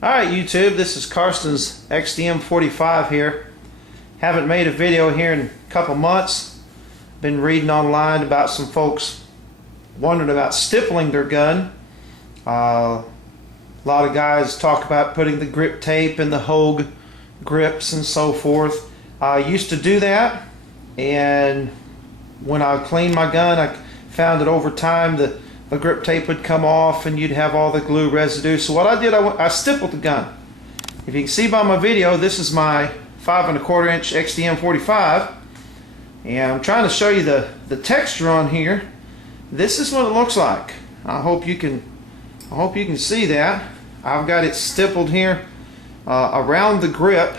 Alright YouTube, this is Karsten's XDM45 here. Haven't made a video here in a couple months. Been reading online about some folks wondering about stippling their gun. A lot of guys talk about putting the grip tape in the Hogue grips and so forth. I used to do that, and when I cleaned my gun I found that over time the grip tape would come off and you'd have all the glue residue. So what I did, I stippled the gun. If you can see by my video, this is my 5 1/4 inch XDM45, and I'm trying to show you the texture on here. This is what it looks like. I hope you can see that. I've got it stippled here around the grip,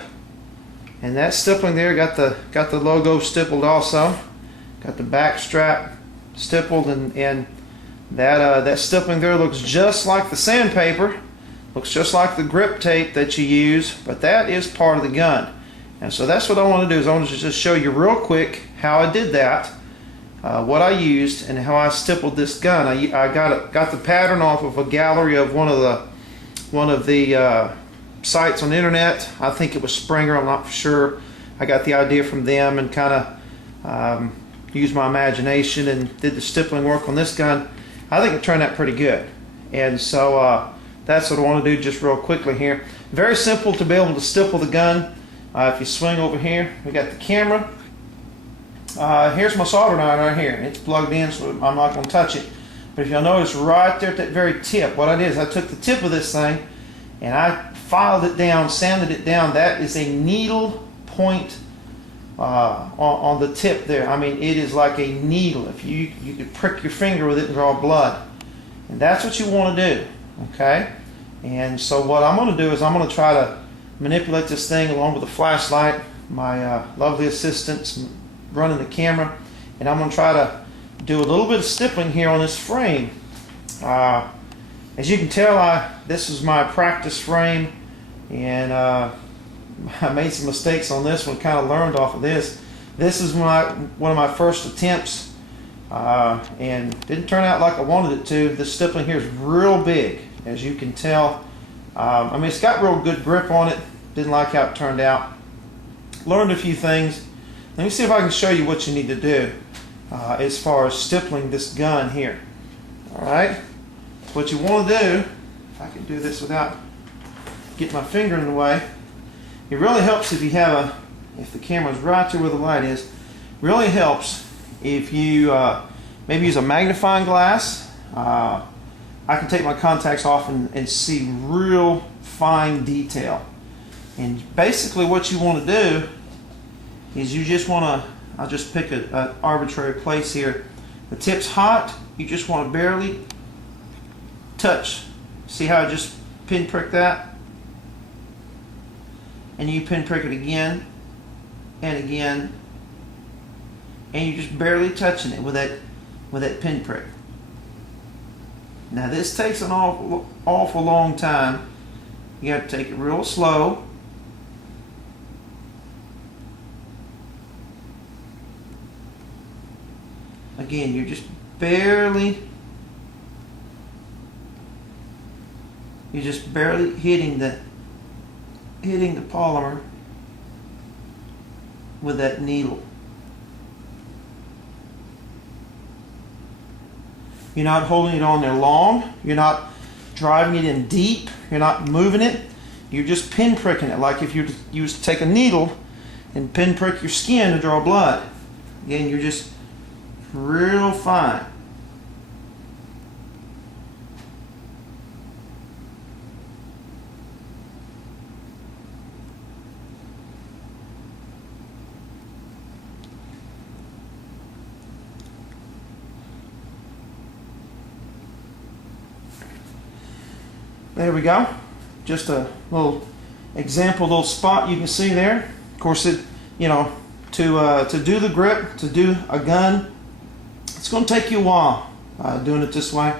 and that stippling there got the logo stippled also. Got the back strap stippled, and that stippling there looks just like the sandpaper, looks just like the grip tape that you use, but that is part of the gun. And so that's what I want to do, is I want to just show you real quick how I did that, what I used, and how I stippled this gun. I got the pattern off of a gallery of one of the sites on the internet. I think it was Springer, I'm not for sure. I got the idea from them and kind of used my imagination and did the stippling work on this gun. I think it turned out pretty good, and so that's what I want to do just real quickly here. Very simple to be able to stipple the gun. If you swing over here, we got the camera. Here's my soldering iron right here. It's plugged in, so I'm not going to touch it. But if you'll notice right there at that very tip, what I did is I took the tip of this thing and I filed it down, sanded it down. That is a needle point on the tip there. I mean, it is like a needle. If you could prick your finger with it and draw blood. And that's what you want to do, okay? And so what I'm going to do is I'm going to try to manipulate this thing along with a flashlight. My lovely assistant's running the camera, and I'm going to try to do a little bit of stippling here on this frame. As you can tell, this is my practice frame, and I made some mistakes on this one, kind of learned off of this. This is one of my first attempts, and didn't turn out like I wanted it to. This stippling here is real big, as you can tell. I mean, it's got real good grip on it. Didn't like how it turned out. Learned a few things. Let me see if I can show you what you need to do as far as stippling this gun here. Alright, what you want to do, if I can do this without getting my finger in the way, it really helps if you have if the camera's right there where the light is, really helps if you maybe use a magnifying glass. I can take my contacts off and see real fine detail. And basically what you want to do is you just want to, I'll just pick an arbitrary place here. The tip's hot, you just want to barely touch. See how I just pinprick that? And you pinprick it again and again, and you're just barely touching it with that pinprick. Now this takes an awful long time. You have to take it real slow. Again, you're just barely hitting the polymer with that needle. You're not holding it on there long. You're not driving it in deep. You're not moving it. You're just pinpricking it, like if you used to take a needle and pinprick your skin to draw blood. Again, you're just real fine. There we go. Just a little example, little spot you can see there. Of course, it, you know, to do the grip, to do a gun, it's going to take you a while doing it this way.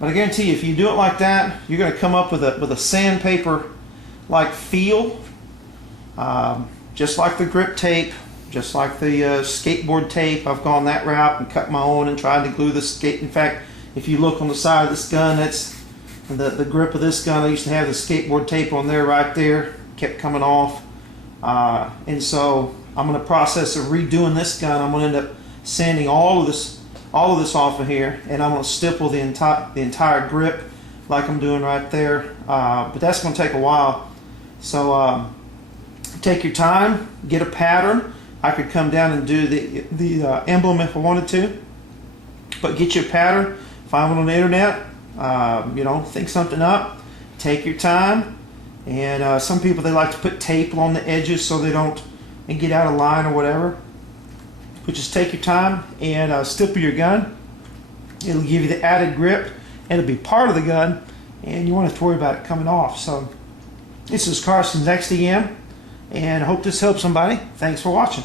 But I guarantee you, if you do it like that, you're going to come up with a sandpaper like feel, just like the grip tape, just like the skateboard tape. I've gone that route and cut my own and tried to glue the skate. In fact, if you look on the side of this gun, the grip of this gun. I used to have the skateboard tape on there, right there, kept coming off, and so I'm going to process of redoing this gun. I'm going to end up sanding all of this off of here, and I'm going to stipple the entire grip like I'm doing right there. But that's going to take a while. So take your time, get a pattern. I could come down and do the emblem if I wanted to, but get your pattern, find one on the internet, you know, think something up, take your time. And some people, they like to put tape on the edges so they don't and get out of line or whatever. But just take your time and stipple your gun. It'll give you the added grip, and it'll be part of the gun, and you won't have to worry about it coming off. So this is Carson's XDM, and I hope this helps somebody. Thanks for watching.